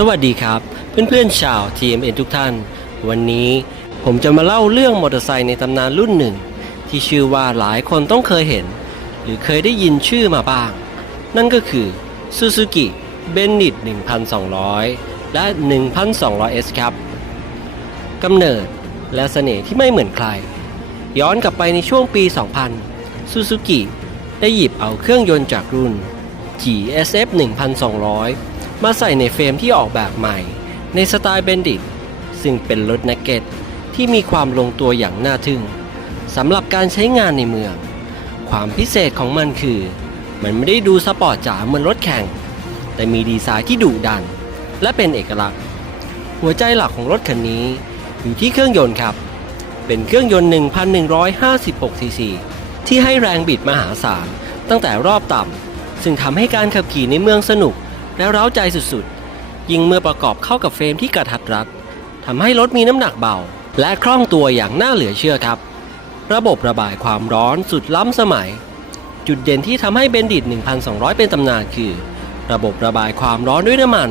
สวัสดีครับ เพื่อนๆชาว TMN ทุกท่าน วันนี้ผมจะมาเล่าเรื่องมอเตอร์ไซค์ในตำนานรุ่นหนึ่ง ที่ชื่อว่าหลายคนต้องเคยเห็น หรือเคยได้ยินชื่อมาบ้าง นั่นก็คือ Suzuki b e n i t 1200 และ 1200S ครับกำเนิดและเสน่ห์ที่ไม่เหมือนใคร ย้อนกลับไปในช่วงปี 2000 Suzuki ได้หยิบเอาเครื่องยนต์จากรุ่น GSF 1200 มาใส่ในเฟรมที่ออกแบบใหม่ ในสไตล์เบนดิตซึ่งเป็นรถนักเก็ตที่มีความลงตัวอย่างน่าทึ่งสำหรับการใช้งานในเมือง ความพิเศษของมันคือ มันไม่ได้ดูสปอร์ตจ๋าเหมือนรถแข่ง แต่มีดีไซน์ที่ดุดัน และเป็นเอกลักษณ์ หัวใจหลักของรถคันนี้อยู่ที่เครื่องยนต์ครับ เป็นเครื่องยนต์ 1,156 ซีซี ที่ให้แรงบิดมหาศาลตั้งแต่รอบต่ำซึ่งทำให้การขับขี่ในเมืองสนุก และเร้าใจสุดๆ ยิ่งเมื่อประกอบเข้ากับเฟรมที่กระทัดรัดทำให้รถมีน้ำหนักเบา และคล่องตัวอย่างน่าเหลือเชื่อครับ ระบบระบายความร้อนสุดล้ำสมัย จุดเด่นที่ทำให้เบนดิต 1,200 เป็นตำนานคือ ระบบระบายความร้อนด้วยน้ำมัน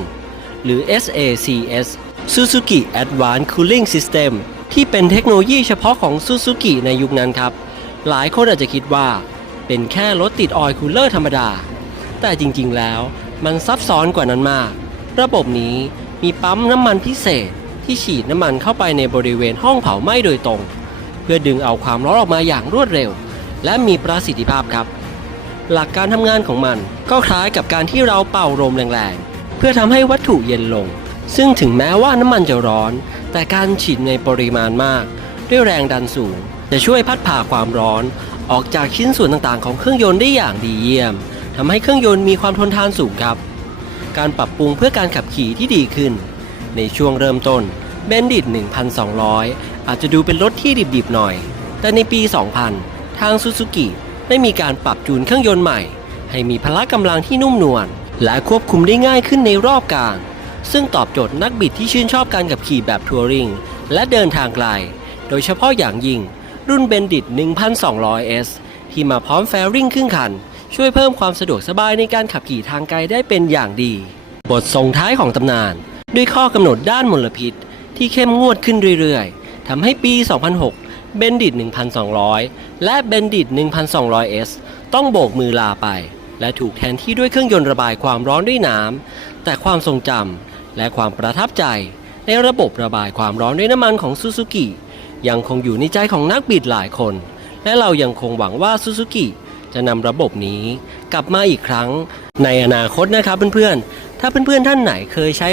หรือ SACS Suzuki Advanced Cooling System ที่เป็นเทคโนโลยีเฉพาะของ Suzuki ในยุคนั้นครับ หลายคนอาจจะคิดว่าเป็นแค่รถติดออยล์คูลเลอร์ธรรมดา แต่จริงๆแล้ว มันซับซ้อนกว่านั้นมาก ระบบนี้มีปั๊มน้ำมันพิเศษที่ฉีดน้ำมันเข้าไปในบริเวณห้องเผาไหม้โดยตรง เพื่อดึงเอาความร้อนออกมาอย่างรวดเร็ว และมีประสิทธิภาพครับ หลักการทำงานของมันก็คล้ายกับการที่เราเป่าลมแรงๆ เพื่อทำให้วัตถุเย็นลง ซึ่งถึงแม้ว่าน้ำมันจะร้อน แต่การฉีดในปริมาณมาก ด้วยแรงดันสูง จะช่วยพัดผ่าความร้อน ออกจากชิ้นส่วนต่างๆ ของเครื่องยนต์ได้อย่างดีเยี่ยม ทำให้เครื่องยนต์มีความทนทานสูงครับ การปรับปรุงเพื่อการขับขี่ที่ดีขึ้น ในช่วงเริ่มต้นเบนดิต1,200 อาจจะดูเป็นรถที่ดิบๆหน่อย แต่ในปี 2000 ทางซูซูกิได้มีการปรับจูนเครื่องยนต์ใหม่ ให้มีพละกำลังที่นุ่มนวลและควบคุมได้ง่ายขึ้นในรอบกลาง ซึ่งตอบโจทย์นักบิดที่ชื่นชอบการขับขี่แบบทัวริงและเดินทางไกล โดยเฉพาะอย่างยิ่งรุ่นเบนดิต 1200S ที่มาพร้อมแฟริ่งครึ่งคัน ช่วยเพิ่มความสะดวกสบายในการขับขี่ทางไกลได้เป็นอย่างดี บทส่งท้ายของตำนาน ด้วยข้อกำหนดด้านมลพิษ ที่เข้มงวดขึ้นเรื่อยๆทำให้ปี 2006 เบนดิต 1,200 และเบนดิต 1,200S ต้องโบกมือลาไป และถูกแทนที่ด้วยเครื่องยนต์ระบายความร้อนด้วยน้ำแต่ความทรงจำและความประทับใจ ในระบบระบายความร้อนด้วยน้ำมันของซูซูกิยังคงอยู่ในใจของนักบิดหลายคน และเรายังคงหวังว่าซูซูกิ จะนำระบบนี้ กลับมาอีกครั้งในอนาคตนะครับเพื่อนๆ ถ้าเพื่อนๆท่านไหนเคยใช้